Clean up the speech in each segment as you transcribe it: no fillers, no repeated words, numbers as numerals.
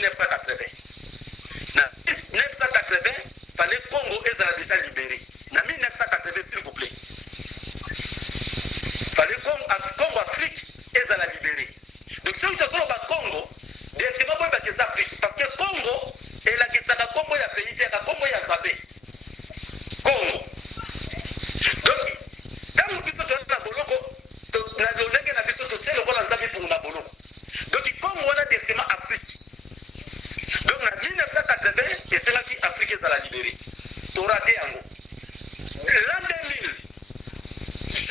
1980. Na 1980, fallait Congo ezala déjà libéré. Na 1980, s'il vous plaît. Fallait Congo Afrique ezala libéré. Donc si on te parle de Congo, directement pour les Afrique, parce que Congo est la question de Congo ya pays, la Congo ya Zabé. Congo. Donc quand nous disons que la boloko, na lolenge na biso to c'est le rôle en Zabé pour la boloko. Donc Congo on a directement Afrique. Donc en 1980, et c'est là qu'Afrique est à la libérée. Toraté yango. L'an 2006,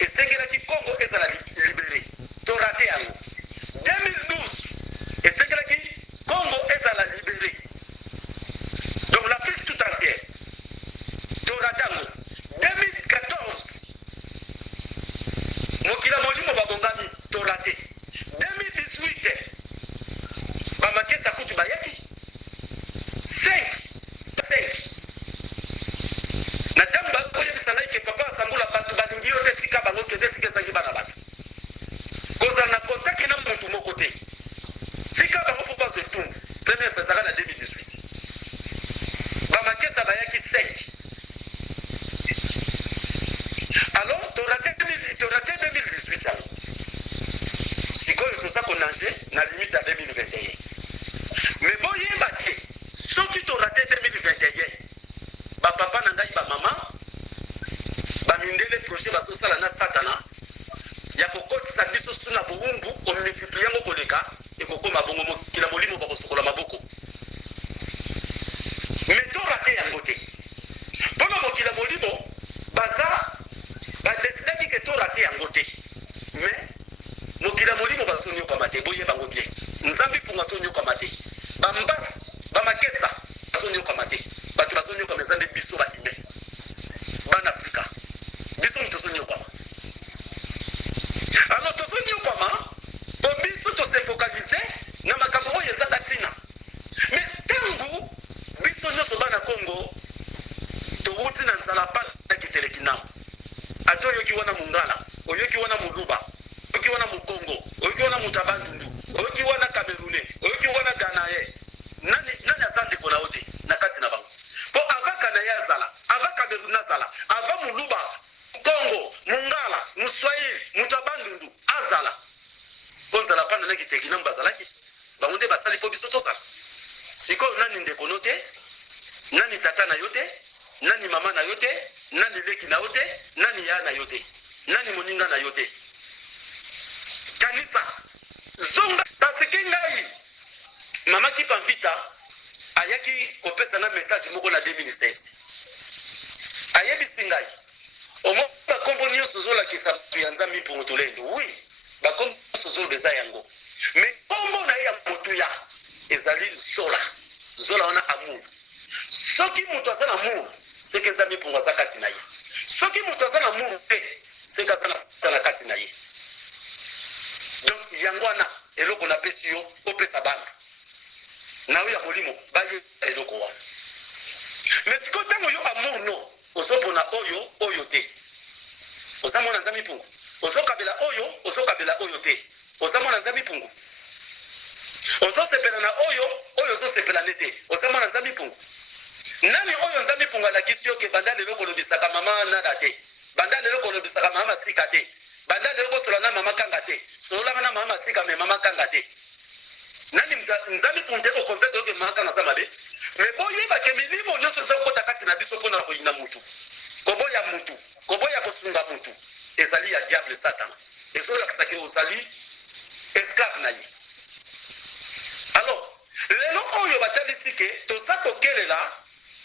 et c'est là que Congo est à la libérée. Toraté yango. 2012, et c'est là que Congo est à la libérée. Donc l'Afrique tout entière. Toraté yango. 2014, Mokila Molimo Babongami, Toraté. 2018, Bamake Sakuti Bayaki. 5. Natamba koye bisangai ke papa sangula batu balingi yo tika bango ke tika sangi bana batu. Koza na contact na mutu moko te. Tika bango pour pas se tout. Premier pesaka na 2018. Bamake Sabayaki 5. Alors, tu raté 2018 alors. Sikoyo tout ça qu'on a na limite à 2021. Mais bon yebake, soki to raté 2021. Ba papa na ngai ba mama ba mindele projet ba sosala na satana ya kokotisa biso suna buumbu o multiplier ngo koleka e kokoma bongo mo kila molimo ba kosokola maboko. Mais to raté yango te. Pona mo kila molimo baza ba décider que to raté yango te. Mais mo kila molimo ba sonyo kwa mate boye bango bien. Nzambi punga sonyo kwa mate. Bambas ba makesa sonyo kwa mate. Batu basonyo kwa mezande biso ba ime. Ban Afrika. Biso mtosonyo kwa ma. Alors tosonyo kwa ma, po biso to se focaliser na makambo oyo ezaka tina. Mais tangu biso nyoso bana Congo to wuti na nzalapa na kitelekinamu. Ato yoki wana Mungala, oyoki wana Muluba, oyoki wana Mukongo, oyoki wana Mutabandundu, oyoki wana Kamerune, oyoki wana Ganaye. Nani asante kona ote na kati na bango. Po avaka na yazala, avaka Kamerune azala, ava Muluba, Congo, Mungala, Muswahili, Mutabandundu azala. Konza la pana na kitelekinamu bazalaki. Bangonde basali po biso tosala. Siko nani ndeko note, nani tata na yote, nani mama na yote, nani leki na yote, nani ya na yote, nani moninga na yote. Kanisa zonga tasike ngai mama ki pamvita ayaki kopesa na message moko na 2016. Ayebi singai omo ba kombo nyoso zola kisa yanza mi pongo tolendo. Oui, ba kombo zola beza yango. Mais kombo na ya motuya ezali zola ona amour. Soki mutu azana amour, c'est que zami pongo zakati na ye. Soki mutu azana amour pe, c'est que azana kati na ye. Donc yangwana eloko na pesi yo opesa bana. Na yo ya molimo baye eloko wa. Mais siko tango yo amour no, osopona oyo te. Osamona nzami pungu. Osokabela oyo te. Osamona nzami pungu. Ososepela na oyo ososepela nete. Osamona nzami pungu. Nani oyo nzami pungu la kisio ke banda lelo kolobisaka mama nada te. Banda lelo kolobisaka mama sika te. Banda lelo sola na mama kanga te. Sola na mama sika me mama kanga te. Nani nzami pungu ko konfeto ke mama kanga samabe. Mais boye ba ke milimo nyoso zo kota kati na biso pona ko ina mutu. Koboya mutu, koboya kosunga mutu. Ezali ya diable Satan. Ezola kasake ozali esclave na ye. Alors, lelo oyo batali ke to sato kelela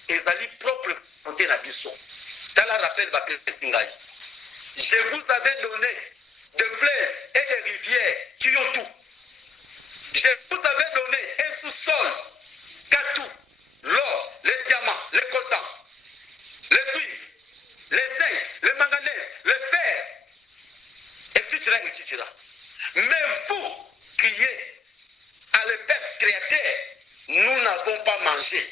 ezali propre monté na biso. Tala rappel ba pesingai. Je vous avais donné des fleuves et des rivières qui ont tout. Je vous avais donné un sous-sol qu'a tout. L'or, les diamants, les coltans, les cuivres, les zinc, les manganèse, le fer, etc. Mais vous criez à le peuple créateur, nous n'avons pas mangé.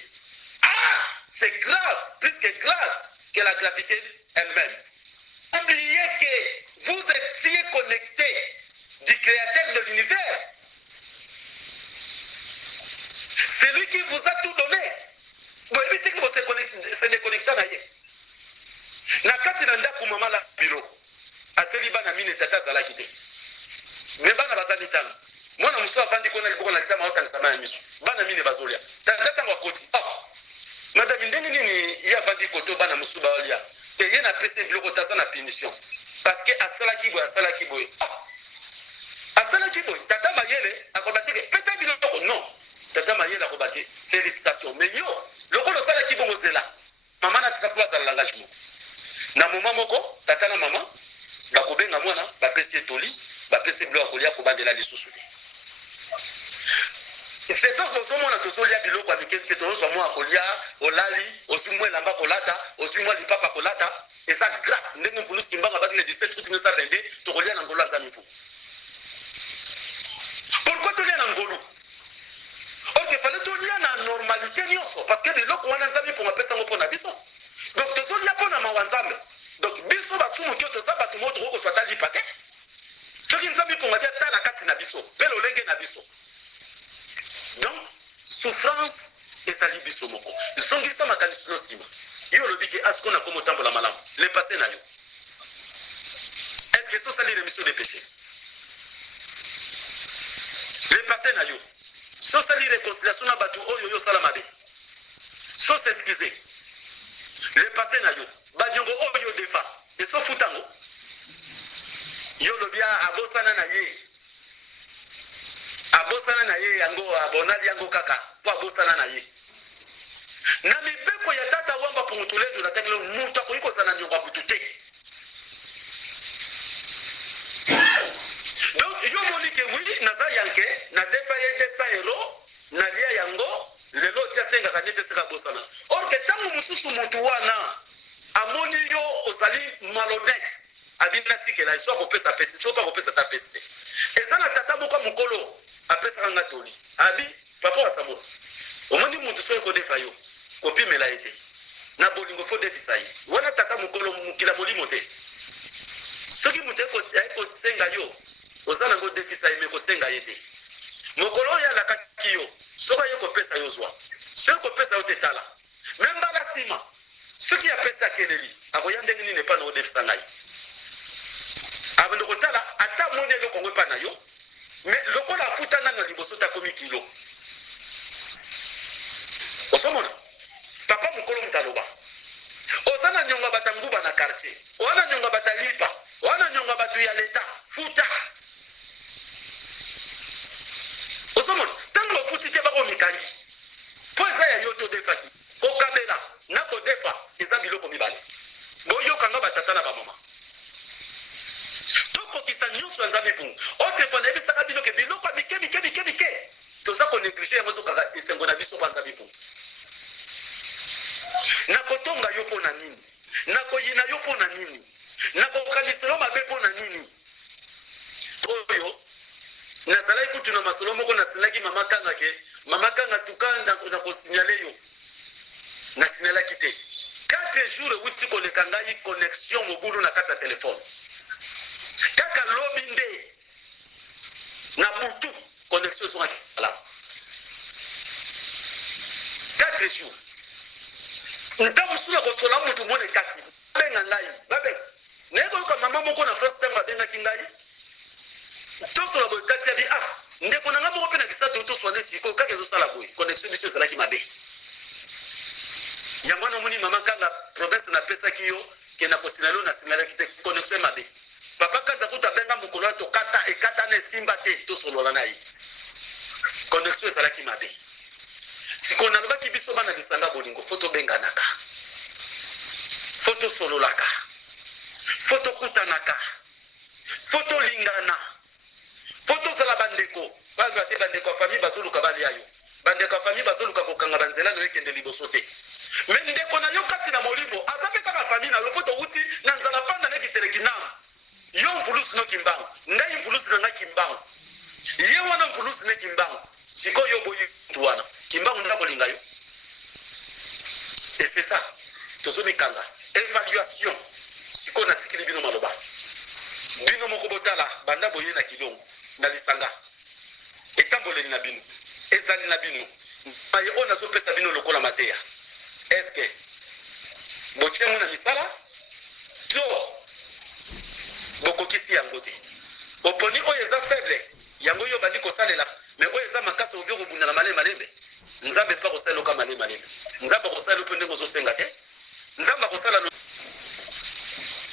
Ah, c'est grave, plus que grave que la gravité elle-même. Oubliez que vous étiez connecté du créateur de l'univers. C'est lui qui vous a tout donné. Vous évitez que vous se déconnectez naye. Na kati na ndaku mama la biro. Ateli bana mine tata zala kite. Me bana bazali tano. Mwana muso avandi kona liboko na litama hota nisama ya misu. Bana mine bazolia. Tata tango koti. Ah. Madame ndenge nini ya avandi koto bana musu baolia. Te yena pese biloko taza na punition. Parce que asala kiboy. Ah. Asala kiboy. Tata mayele akobatike pese biloko non. Tata mayele akobate. Félicitations. Mais yo, lokolo sala kibongo zela. Mama na tata za l'engagement. Na mama moko, tata na mama, bakobenga mwana, bapesi etoli, bapesi bilo akolia kobandela lisusu. C'est ça que tout monde tozolia biloko avec que tozo mwa akolia, olali, osumwe lamba kolata, osumwe lipapa kolata, et ça grâce ndenge mfulusi kimbanga baki le 17 août 1922, tokolia na ngolo nzami po. Pourquoi tolia na ngolo? Ok, fallait tolia na normalité nyonso parce que biloko wana nzami po ngapesa ngo pona biso. Donc tozolia pona mawanzambe. Donc biso basumu kyo toza batu moto ko swata lipate. Soki nzambi po ngadia tala kati na biso, pelo lenge na biso. Donc souffrance ezali biso moko. Songi sa makanisi no sima. Yo lobi ke asko na komo tambola malamu. Le passé na yo. Est-ce que ça c'est l'émission des péchés? Le passé na yo. So sali réconciliation na batu oyo yo sala mabe. So s'excuser. Le passé na yo. Badiongo oyo defa. Et so futango. Yo lobia abosana na ye. Abosana na ye yango abonali yango kaka. Po abosana na ye. Na mibeko ya tata wamba pungutulezo na tengelo muta kuliko sana nyonga butute. Donc yo moni ke oui naza yanke na defa ye 200 euros na lia yango lelo tia senga kanete seka bosana. Or ke tangu mususu mutu wana amoni yo ozali malhonnête abina tikela iso ko pesa pesa iso ko pesa ta pesa. Ezana tata moko mukolo apesa nga toli. Abi papa asabo. Omoni mutu so ko defa yo. Kopi mela ete. Na bolingo fo defisa yi. Wana tata mukolo mukila molimo te. Soki mutu ko senga yo. Ozana ngo defisa yi me ko senga yete. Mokolo ya la kaki yo. Soka yo ko pesa yo zwa. Soki ko pesa yo te tala. Memba la sima. Soki ya pesa keleli. Akoya ndenge nini pa no defisa ngai. Abendo ko tala ata monde lo ko pa na yo. Mais lokola futa na liboso ta komi kilo. Osomona. Papa mukolo mutaloba. Ozana nyonga batanguba na quartier. Wana nyonga batalipa. Wana nyonga batu ya leta. Futa. Osomona. Tango futi ke bako mikangi. Poza ya yoto defaki. Ko kabela. Nako defa. Eza biloko mibale. Boyo kanga batata na ba mama. Toko kisa nyonso nzambe pungu. Otre pona ebi saka biloko biloko mike. Toza ko négliger yango so kaka esengo na biso kwa nzambe pungu. Nakotonga yo pona nini? Nakoyina yo pona nini? Nakokaniselo mabe pona nini? Oyo nazalaki kutu na masolo moko nasilaki mama kanga tukanda na kosignale yo. Nasignalaki te. 4 jours wuti koleka ngai connexion mobulu na kata telefone. Kaka lobi nde na butu connexion so ala. 4 jours. Ntamusula ko sola mutu mone kati. Benga ngai. Babe. Nego ko mama moko na first time babenga kingai. Tosola bo kati abi ndeko na ngamo ko pena kisatu to swane siko kake zo sala boy. Connexion biso sala ki mabe. Yangwana muni mama kanga province na pesa kiyo kena kosinalo na sinala kite connexion mabe. Papa kaza kuta benga mukolo to kata ne simba te to solola nai. Connexion sala ki mabe. Siko na lobaki biso bana lisanga bolingo foto benga naka. Foto sololaka. Foto kutanaka. Foto lingana. Foto sala bandeko. Bazo ate bandeko famille bazoluka bali ayo. Bandeko famille bazoluka kokanga banzela no ekende liboso te. Mais ndeko na yo kati na molibo azape kaka famille na yo foto uti na nzala panda ne kitereki na. Yo mvulusi no kimbangu. Ngai mvulusi na kimbangu. Ye wana mvulusi ne kimbangu. Siko yo boyi tuwana. Kimbangu ndako lingayo. Et c'est ça. Tozomi kanga. Évaluation. Siko na tikili bino maloba. Bino moko botala banda boye na kilongo na lisanga. Etambole na bino. Ezali na bino. maye ona so pesa bino lokola mateya est-ce que botie mona misala to bokokisi yango te oponi oyo eza faible yango yo bandi kosalela mais oyo eza makasi obi kobunda na malembe nzambe pa kosala oka malembe nzambe akosala mpe ndenge ozosenga te nzambe akosala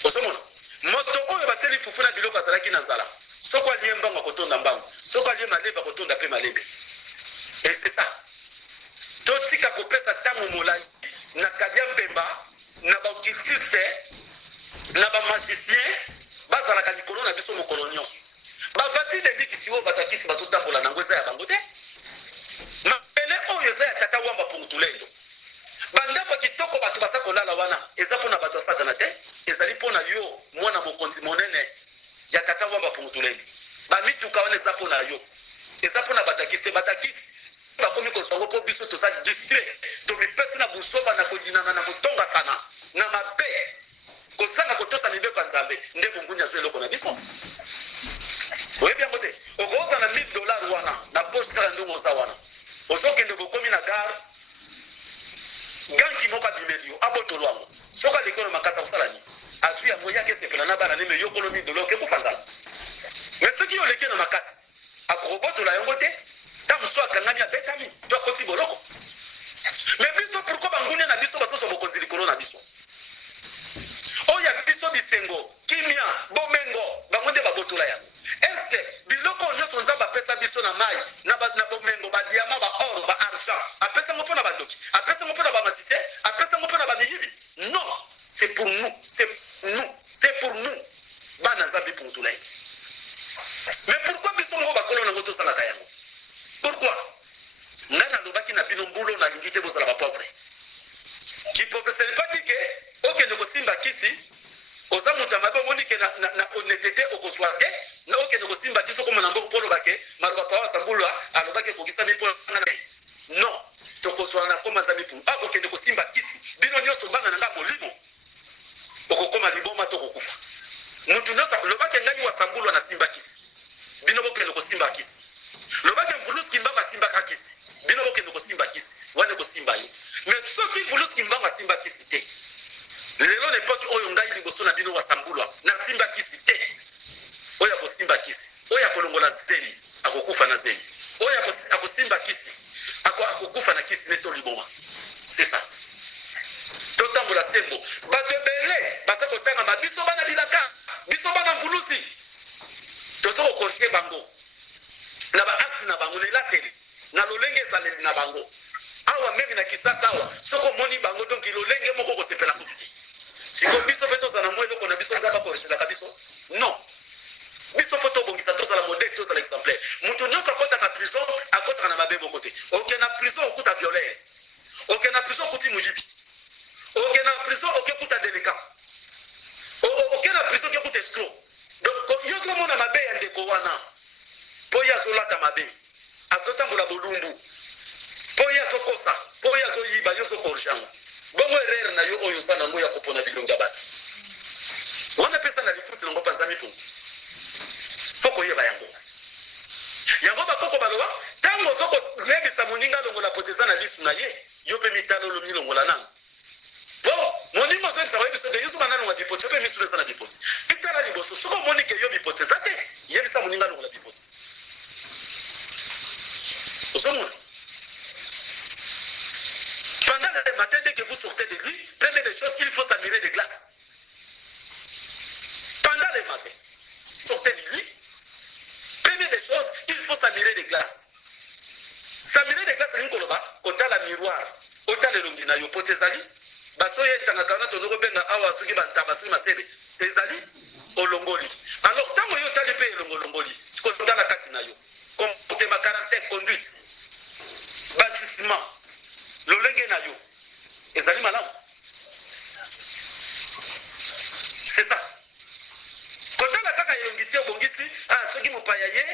osomona moto oyo bateli fufu na biloko azalaki na nzala soko alie mbango akotonda mbango soko alie malebe akotonda mpe malebe et c'est ça totika kopesa ntango molai na kadia mpemba na baokiltiste na bamagicien bazalaka likolo na biso mokolo nyonso bavati delikisi oyo batakisi bazotambola nango eza ya bango te mapele oyo eza ya tata wamba pungutulendo bandako kitoko bato baza kolala wana eza mpona bato ya satana te ezali mpona yo mwana mokonzi monene ya tata wamba pungutulendo bamituka wana eza mpona yo eza mpona batakisi batakisi bakomi kozwango mpo biso toza distrait tomipesi na busoba na kodinana na kotongasana na mabe kozanga kotosa mibeko ya nzambe nde monguni azwa eloko na biso oyebi yango te okoza na $1000 wana na poche kaka ndenge oza wana ozokende bokomi na gare ganki moko abimeli yo abotolo yango soki aleki ono makasi akosala nini azwi yango yaki esepela na bana neme yokolo $1000 okekufa nzala mais soki oleki na makasi akokobotola yango te ta mosu akangami abetami to akoti boloko mais biso pourkui bangune na biso basoso bokonzi likolo na biso oyo ya biso bisengo kimia bomengo bango nde babotola yango este biloko nyonso nzambe apesa biso na mai na bomengo badiama baor baargent apesango mpo na bandoki apesango mpo na bamasise apesango mpo na bamiyibi non c'est pour nous c'est pour nous bana nzambe pungutula ye mais pourquoi biso ngo bakolo nango tosalaka yango pourquoi ngai nalobaki na bino mbulo nalingi te bozala bapauvre kipauvre ce n'est pas dit ke okende kosimba kisi oza moto mabe omoni ke na honnêteté okozwa te na okende kosimba kisi okomona mboko mpo olobake maloba pawa sambulwa alobaki ekokisami mpo non tokozwa na koma nzambe pu akokende kosimba kisi bino nyonso bana na nga molimo okokoma liboma to kokufa mutu nyonso lobaki ngai wasambulwa na simba kisi bino bokende kosimba kisi lobaki mvuluski mbanga simbaka kisi bino bokende kosimba kisi wane kosimba ye mais soki mvuluski mbanga simba kisi te lelo na epoke oyo ngai liboso na bino wasambulwa na simba kisi te oyo akosimba kisi oyo akolongola zemi akokufa na zemi oyo akosimba kisi akokufa na kisi neto liboma c'est ça totambola sembo bato ebele baza kotangama biso bana bilaka biso bana mvulusi toza kokorige bango na baakti na bango na elateli na lolenge ezaleli na bango awa meme na kisasa awa soko omoni bango donk lolenge moko kosepela kutu te siko biso mpe tozala mwa eloko na biso nzambe akoreselaka biso non biso mpo tobongisa tozala modele tozala exemplaire moto nyonso akotaka prison akotaka na mabe moko te oke na prison okuta violere oke na prison okuti moyibi oke na prison okekuta délinquant oke na prison okekuta escroc donc yo komona mabe ya ndeko wana mpo ye azolata mabe azotambola bolumbu mpo ye azokosa mpo ye azoyiba yo ozokorjango bongo erreur na yo oyo oza nango ya kopona bilongi ya bato wana pesa na lifuti nango mpanza mipungu fo koyeba yango yango bakoko baloba ntango ozokolebisa moninga alongola poto eza na lisu na ye yo mpe mitano olo milongola nango po moninga ozoyebisa koyebiso te yozuba nalonga bipoti yo mpe misulu eza na bipoti itala liboso soki omoni ke yo bipoti eza te yebisa moninga alongola bipoti ozomona pendant le matin dès que vous sortez de lui première des choses il faut s'admirer de glace pendant le matin sortez de lui première des choses il faut s'admirer de glace s'admirer de glace elingi koloba kotala miroir otala elongi na yo po te ezali baso oyo etangaka wana tozokobenga awa soki bantaba soki masebe ezali olongoli alors ntango yo otali mpe elongolongoli sikotala kati na yo comportement caractère conduite bâtissement lolenge na yo ezali malamu c'est ça kotala kaka elongi te obongisi soki mopaya ye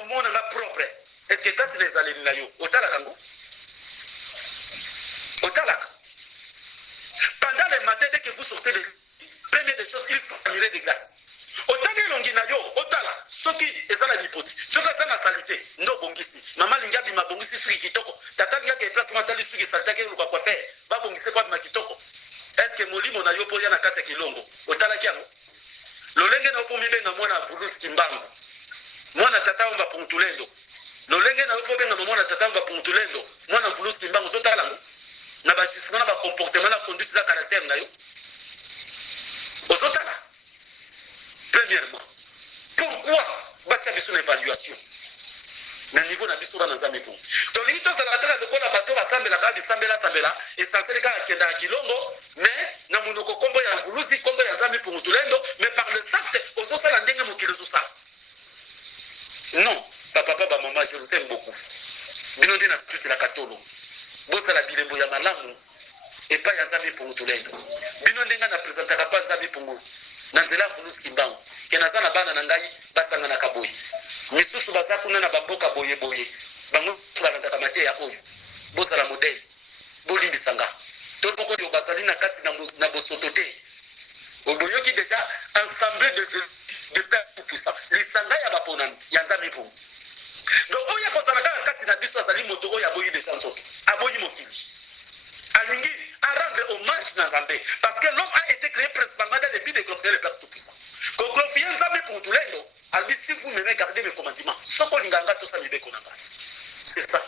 omonanga propre eske tati na ezaleli na yo otalaka yango otalaka pendant le matin dès que vous sortez de première des choses il faut admirer des glaces otala elongi na yo otala soki ezala lipoti soki ata na salite ndo bongisi mama linga bima bongisi suki kitoko tata linga ke place matali suki saltake luka kwa faire ba bongisi kwa bima kitoko est-ce que molimo na yopo ya na kati ya kilongo otala kiango lolenge na opo mibenga mwana vulus kimbangu mwana tata omba puntulendo lolenge na opo benga mwana tata omba puntulendo mwana vulus kimbangu zotala ngo na ba jisana ba comportement na conduite za caractère na yo ozotala. Premièrement, pourquoi bâtir une évaluation na niveau na biso na nzambe pour to lito za lataka lokola bato basambela ka bisambela sambela essentiel ka kenda kilongo mais na munoko kombo ya mvuluzi kombo ya nzambe pour tulendo mais par le acte ozosa la ndenge mokili zosa non papa ba maman je vous aime beaucoup bino ndina toute la katolo bosa la bilembo ya malamu et pas ya nzambe pour tulendo bino ndenga na présentaka pa nzambe pour na nzela vulus kimbangu kenaza na bana na ngai basanga na kaboyi misusu baza kuna na bamboka boye boye bango balanda mate ya oyo bozala modèle bolimbisanga to moko yo bazali na kati na bosoto te oboyoki déjà ensemble de père tout puissant lisanga ya baponami ya nzambe pour donc oya kozala kati na biso azali moto oyo aboyi déjà nzoto aboyi mokili alingi à rendre hommage dans Zambé parce que l'homme a été créé principalement dans le but de glorifier le Père Tout-Puissant. Quand glorifier Zambé pour tout le monde, alors si vous m'aimez garder mes commandements, soko linganga to samibe konanga. C'est ça.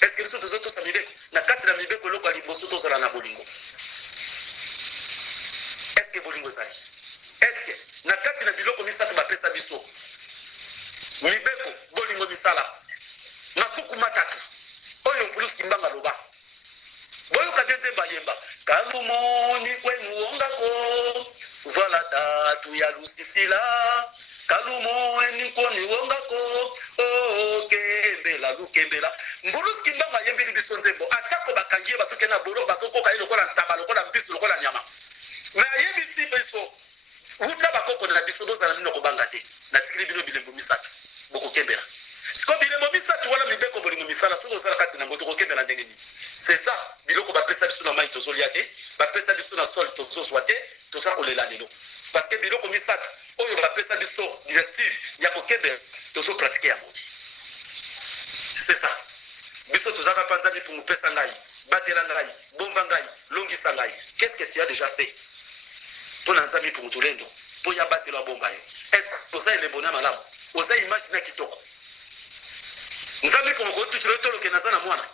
Est-ce que nous autres samibe na kati na mibe ko loko liboso to sala na bolingo? Est-ce que bolingo zali? Est-ce que na kati na biloko misatu ba pesa biso? Mibeko bolingo misala. Makuku matatu. Oyo mbulus kimbanga loba. Boyo kadete bayemba kalumoni kwenu wongako vala tatu ya lusisila kalumoni kwenu wongako o kembela lukembela mbulu kimbanga yembili bisonzembo atako bakangie basuke na bolo basoko kailo kola ntaba lokola mbisu lokola nyama na yebi si beso uta bakoko na bisodo za mino kobanga te na tikili bino bilembo misatu boko kembela siko bilembo misatu wala mibeko bolingo misala soko zala kati na ngoto kokembela ndenge ni. C'est ça, biloko bapesa biso na mai tozolia te, bapesa biso na sol tozozwa te, toza kolela lelo. Parce que biloko misatu oyo bapesa biso directive ya kokende tozo pratiquer yango. C'est ça. Biso tozaka panzani pour mupesa ngai, batela ngai, bomba ngai, longisa ngai. Qu'est-ce que tu as déjà fait? Pour nzami pour mutulendo, pour ya batela bomba yo. Est-ce que oza ile bona malamu? Oza imagine kitoko. Nzami pour ngotu tshilotolo ke nazana mwana.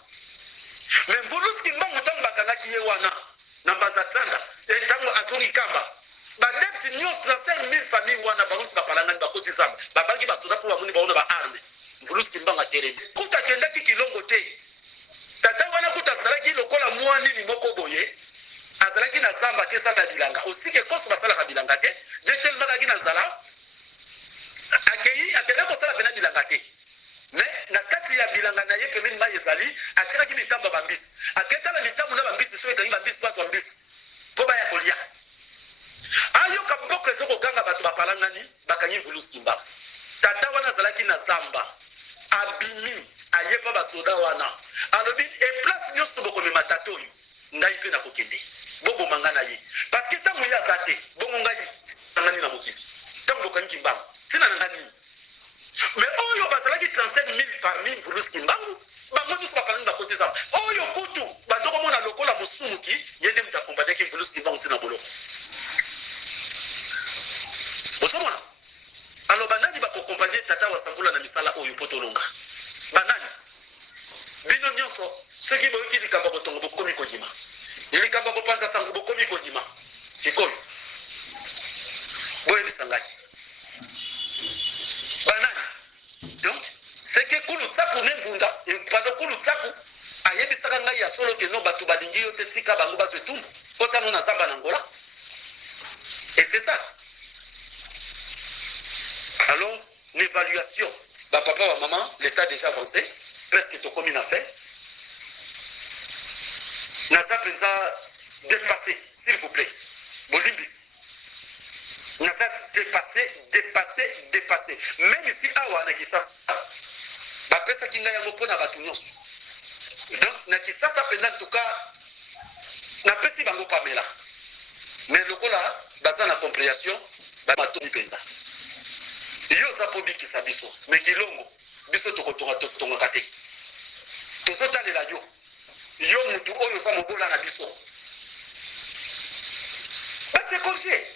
Mais mbulus kimbangu tangu bakanaki ye wana na mbazatsanga tango azongi kamba badepti nyonso na 5000 famille wana bangosi bapalangani bakoti zamba babangi basoda mpo bamoni baona baarme mbulus kimbangu atelemi kuta akendaki kilongo te tata wana kuta azalaki lokola mwa nini moko boye azalaki na zamba te esala bilanga osike koso basalaka bilanga te je tellement akaki na nzala akendaki kosala pena bilanga te mais na kati ya bilanga na ye pembeni mai ezali atiraki mitambo bambisi aketala mitambo na bambisi so ekangi bambisi paso bambisi mpo baya kolia ayoka mboka ezokoganga bato bapalangani bakangi mvulus kimbangu tata wana azalaki na zamba abimi ayepa basoda wana alobi eplace nyonso bokomema tata oyo ngai mpe na kokende bobomanga na ye parce que ntango ye aza te bongo ngai nangani na mokili ntango bokangi kimbangu ntina na nga nini. Mais oyo bazalaki 35000 parmi mvulus kimbangu bango nyonso bapalani bakoti zamba oyo kutu bazokomona lokola mosumuki ye nde moto akompaniaki mvulus kimbangu ntina boloko bozomona alo banani bakokompanie tata wasangula na misala oyo mpo tolonga banani bino nyonso soki boyoki likambo kotongo bokomi kondima likambo kopanza sango bokomi kondima sikoyo boyebisa ngai banani. Donc c'est que kulu tsaku ne mbunda pado kulu tsaku ayebisaka ngai ya solo ke no bato balingi yo te tika bango bazwe tumbu otano na zamba na ngola et c'est ça. Alors l'évaluation ba papa ba maman l'état déjà avancé presque to comme une affaire naza penza dépassé s'il vous plaît bolimbis naza dépassé même ici awa na kisasa bapesaki ngai yango mpona bato nyonso donc na kisasa mpenza ntuka napesi bango pamela mais lokola baza na compréhension bamatoni mpenza yo za po bikisa biso me kilongo biso tokotonga te tozotalela yo mutu oyo za mobola na biso base korge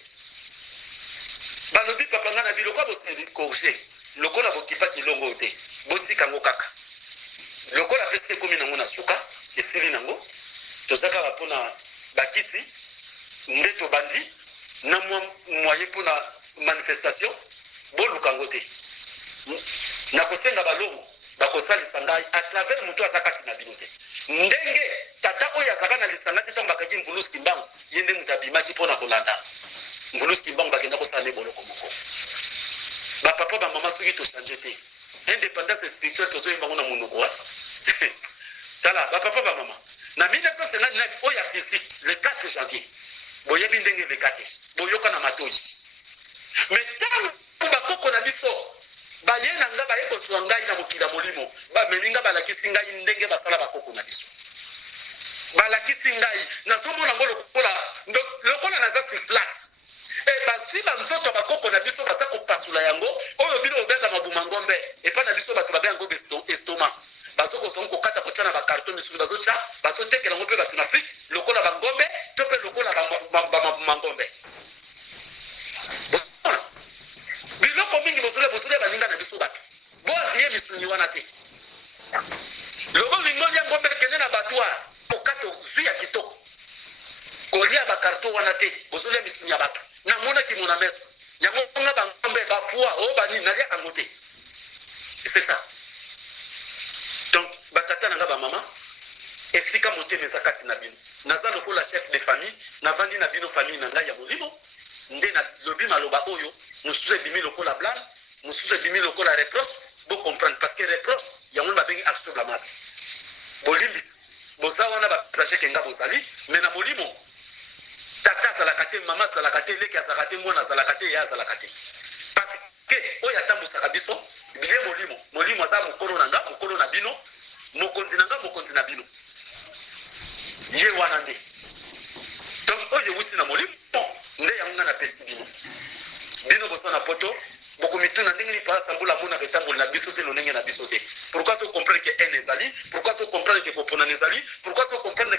balobi papa nga na biloko bose korge lokola bokipa kilongo te botika ngo kaka lokola pese komi nango na suka esili nango tozaka mpona bakiti nde tobandi na moye mpona manifestation boluka ngo te na kosenga balongo bakosalisa ngai à travers moto aza kati na bino te ndenge tata oyo azaka na lisanga te ntango bakaki mvulusi kimbangu ye nde moto abimaki mpona kolanda mvulusi kimbangu bakenda kosala ne boloko moko bapapa bamama soki tochange te indépendance spirituelle tozoyembango na monoko tala bapapa bamama na 1959 oyo ya physique le 4 janvier boyebi ndenge eleka te boyoka na matoi mais ntango bakoko na biso baye na nga baye kozwa ngai na mokili ya molimo bamemi nga balakisi ngai ndenge basala bakoko na biso balakisi ngai nazomona ngo lokola naza sur place bazwi banzoto bakoko na biso baza kopasula yango oyo bino obenga mabuma ngombe epa na biso bato babenga yango estoma bazokozonga kokata kotya na bakarton misusu bazotya bazotekela ngo mpe bato na afrike lokola bangombe to mpe lokola bamabuma ngombe biloko mingi bozole baninga na biso bato boavie misuni wana te lobo lingoli ya ngombe kende na batware kokata ozwi ya kitoko kolia bakarton wana te bozole misuni ya bato namonaki mona meso yango nga bangombe bafua oyo banini naliaka ngo te c'est ça donc batata na nga bamama esika motema eza kati na bino naza lokola chef de famille navandi na bino famille na ngai ya molimo nde nalobi maloba oyo mosusu ebimi lokola blâme mosusu ebimi lokola reproche bocomprendre parce que reproche yango babengi action blâmable bolimbisi boza wana baprage kenga bozali me na molimo tata azalaka te mama azalaka te leki azalaka te mwana azalaka te ye azalaka te parce que oyo atambusaka biso bile molimo aza mokolo na nga mokolo na bino mokonzi na nga mokonzi na bino ye wana nde donc oyo ewuti na molimo nde yango nga napesi bino boso na poto bokomituna ndenge nini mpasa mbula amonaka etamboli na biso te lolenge na biso te pourquoi so comprendre que haine ezali pourquoi so comprendre que koponana ezali pourquoi so comprendre